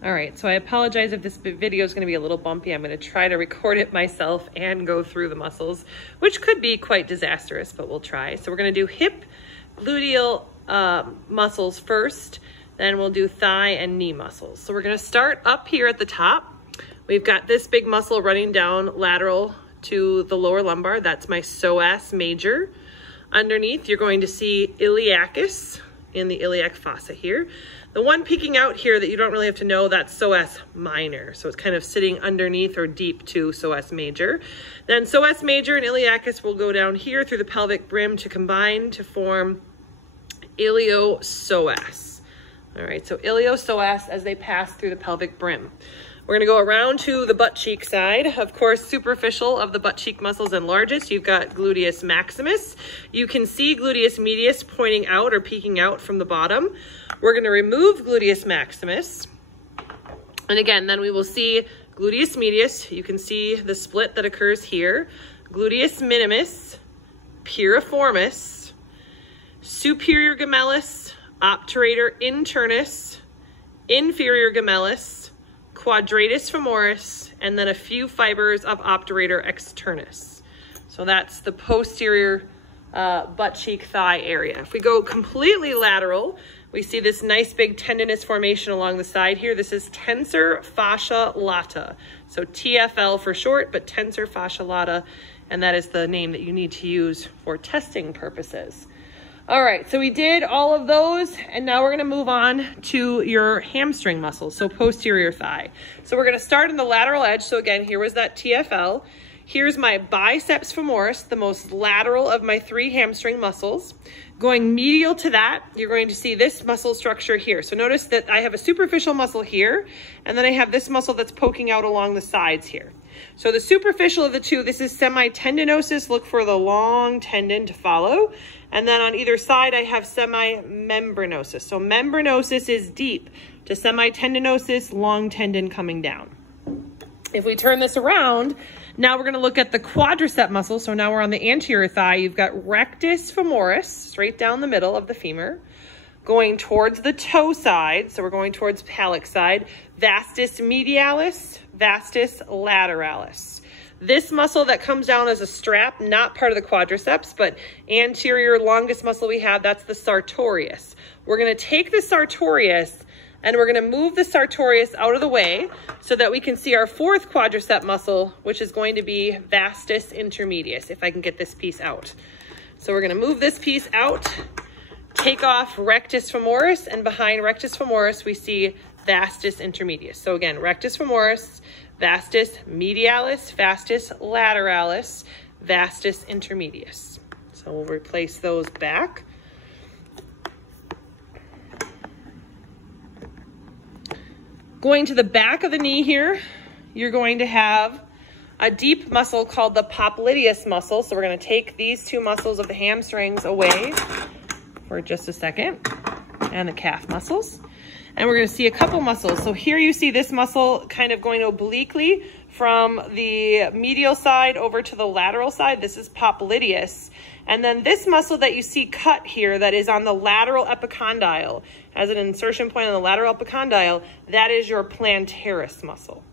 All right, so I apologize if this video is going to be a little bumpy. I'm going to try to record it myself and go through the muscles, which could be quite disastrous, but we'll try. So we're going to do hip, gluteal muscles first, then we'll do thigh and knee muscles. So we're going to start up here at the top. We've got this big muscle running down lateral to the lower lumbar. That's my psoas major. Underneath, you're going to see iliacus in the iliac fossa here. The one peeking out here that you don't really have to know, that's psoas minor. So it's kind of sitting underneath or deep to psoas major. Then psoas major and iliacus will go down here through the pelvic brim to combine to form iliopsoas. All right, so iliopsoas as they pass through the pelvic brim. We're gonna go around to the butt cheek side. Of course, superficial of the butt cheek muscles and largest, you've got gluteus maximus. You can see gluteus medius pointing out or peeking out from the bottom. We're gonna remove gluteus maximus. And again, then we will see gluteus medius. You can see the split that occurs here. Gluteus minimus, piriformis, superior gemellus, obturator internus, inferior gemellus, quadratus femoris, and then a few fibers of obturator externus. So that's the posterior butt cheek thigh area. If we go completely lateral, we see this nice big tendinous formation along the side here. This is tensor fascia lata. So TFL for short, but tensor fascia lata, and that is the name that you need to use for testing purposes. All right, so we did all of those, and now we're gonna move on to your hamstring muscles, so posterior thigh. So we're gonna start in the lateral edge. So again, here was that TFL. Here's my biceps femoris, the most lateral of my three hamstring muscles. Going medial to that, you're going to see this muscle structure here. So notice that I have a superficial muscle here, and then I have this muscle that's poking out along the sides here. So the superficial of the two, this is semitendinosus. Look for the long tendon to follow. And then on either side, I have semimembranosus. So membranosus is deep to semitendinosus, long tendon coming down. If we turn this around, now we're gonna look at the quadricep muscle. So now we're on the anterior thigh. You've got rectus femoris, straight down the middle of the femur, going towards the toe side. So we're going towards phalanx side. Vastus medialis, vastus lateralis. This muscle that comes down as a strap, not part of the quadriceps, but anterior longest muscle we have, that's the sartorius. We're gonna take the sartorius and we're gonna move the sartorius out of the way so that we can see our fourth quadricep muscle, which is going to be vastus intermedius, if I can get this piece out. So we're gonna move this piece out, take off rectus femoris, and behind rectus femoris, we see vastus intermedius. So again, rectus femoris, vastus medialis, vastus lateralis, vastus intermedius. So we'll replace those back. Going to the back of the knee here, you're going to have a deep muscle called the popliteus muscle. So we're going to take these two muscles of the hamstrings away for just a second, and the calf muscles. And we're gonna see a couple muscles. So here you see this muscle kind of going obliquely from the medial side over to the lateral side. This is popliteus. And then this muscle that you see cut here that is on the lateral epicondyle, as an insertion point on the lateral epicondyle, that is your plantaris muscle.